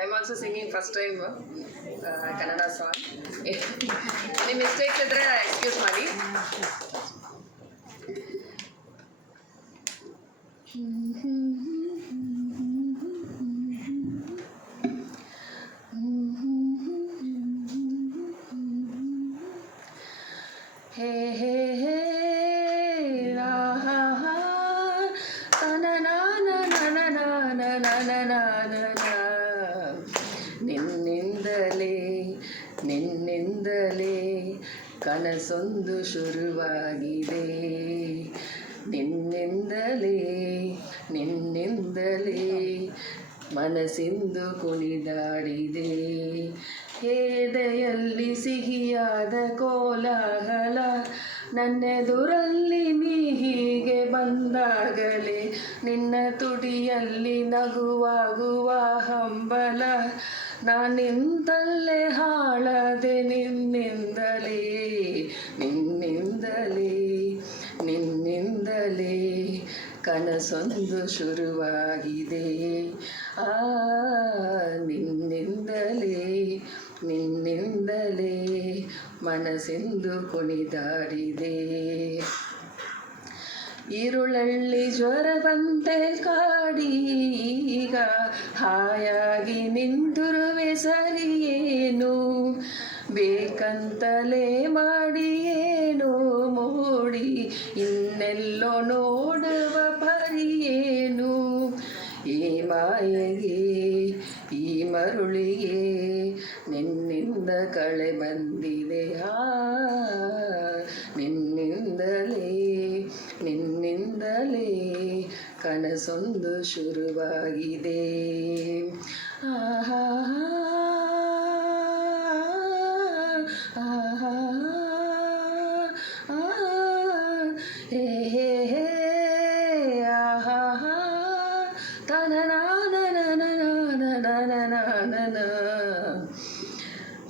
I'm also singing first time Kannada song. Any mistakes ಇದ್ರೆ excuse ಮಾಡಿ. ಹೇ ಹೇ ಹೇ ರಾ ಹಾ ಹಾ ತನ ನಾನ ನನ ನಾನ ನನ ನಾನ ನಿನ್ನಿಂದಲೇ ನಿನ್ನಿಂದಲೇ ಕನಸೊಂದು ಶುರುವಾಗಿದೆ. ನಿನ್ನಿಂದಲೇ ನಿನ್ನಿಂದಲೇ ಮನಸ್ಸಿಂದು ಕುಣಿದಾಡಿದೆ. ಎದೆಯಲ್ಲಿ ಸಿಹಿಯಾದ ಕೋಲಾಹಲ, ನನ್ನೆದುರಲ್ಲಿ ನೀ ಹೀಗೆ ಬಂದಾಗಲೇ ನಿನ್ನ ತುಡಿಯಲ್ಲಿ ನಗುವಾಗುವ ಹಂಬಲ. ನಾನಿಂತಲ್ಲೇ ಹಾಳದೆ ನಿನ್ನಿಂದಲೇ ನಿನ್ನಿಂದಲೇ ನಿನ್ನಿಂದಲೇ ಕನಸೊಂದು ಶುರುವಾಗಿದೆ. ನಿನ್ನಿಂದಲೇ ನಿನ್ನಿಂದಲೇ ಮನಸ್ಸೆಂದು ಕುಣಿದಾಡಿದೆ. ಈರುಳಲ್ಲಿ ಜ್ವರವಂತೆ ಕಾಡೀಗ ಹಾಯಾಗಿ ನಿಂತಿರುವೆ ಸರಿಯೇನು, ಬೇಕಂತಲೇ ಮಾಡಿ ಏನೋ ಮೋಡಿ ಇನ್ನೆಲ್ಲೋ ನೋಡುವ ಪರಿಯೇನು. ಈ ಮಾಯೆಗೆ ಈ ಮರುಳಿಗೆ ನಿನ್ನಿಂದ ಕಳೆ ಬಂದಿದೆ. ನಿನ್ನಿಂದಲೇ ನಿನ್ನಿಂದಲೇ ಕನಸೊಂದು ಶುರುವಾಗಿದೆ. ಆಹಾ ಆಹಾ ಹೇ ಹೇ ಹೇ ಆಹಾ ತನ ನಾನ ನನ ನಾನ ನಾನ.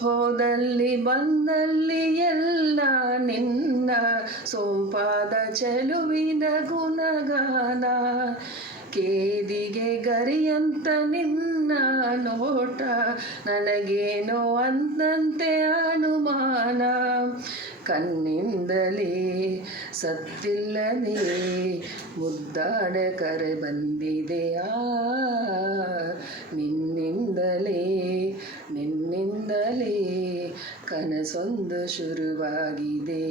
ಹೋದಲ್ಲಿ ಬಂದಲ್ಲಿ ಎಲ್ಲ ನಿನ್ನ ಸೊಂಪಾದ ಚೆಲುವಿನ ಗುಣಗಾನ. ಕೇದಿಗೆ ಗರಿಯಂತ ನಿನ್ನ ನೋಟ, ನನಗೇನೋ ಅಂದಂತೆ ಅನುಮಾನ. ಕಣ್ಣಿಂದಲೇ ಸತ್ತಿಲ್ಲದೆ ಮುದ್ದಾಡ ಕರೆ ಬಂದಿದೆ. ನಿನ್ನಿಂದಲೇ ನಿನ್ನಿಂದಲೇ ಕನಸೊಂದು ಶುರುವಾಗಿದೆ.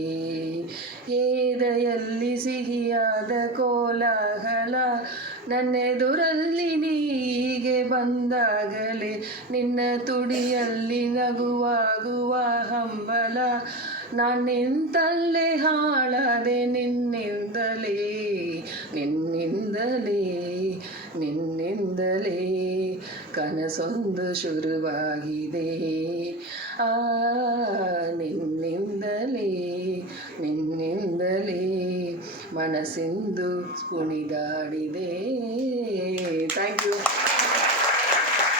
ಎದೆಯಲ್ಲಿ ಸಿಹಿಯಾದ ಕೋಲಾಹಲ, ನನ್ನೆದುರಲ್ಲಿ ನೀಗೆ ಬಂದಾಗಲೇ ನಿನ್ನ ತುಡಿಯಲ್ಲಿ ನಗುವಾಗುವ ಹಂಬಲ. ನಾನಿಂತಲ್ಲೇ ಹಾಳಾದೆ ನಿನ್ನಿಂದಲೇ ನಿನ್ನಿಂದಲೇ ನಿನ್ನಿಂದಲೇ ಕನಸೊಂದು ಶುರುವಾಗಿದೆ. ನಿನ್ನಿಂದಲೇ ನಿನ್ನಿಂದಲೇ ಮನಸ್ಸಿಂದು ಕುಣಿದಾಡಿದೆ. Thank you.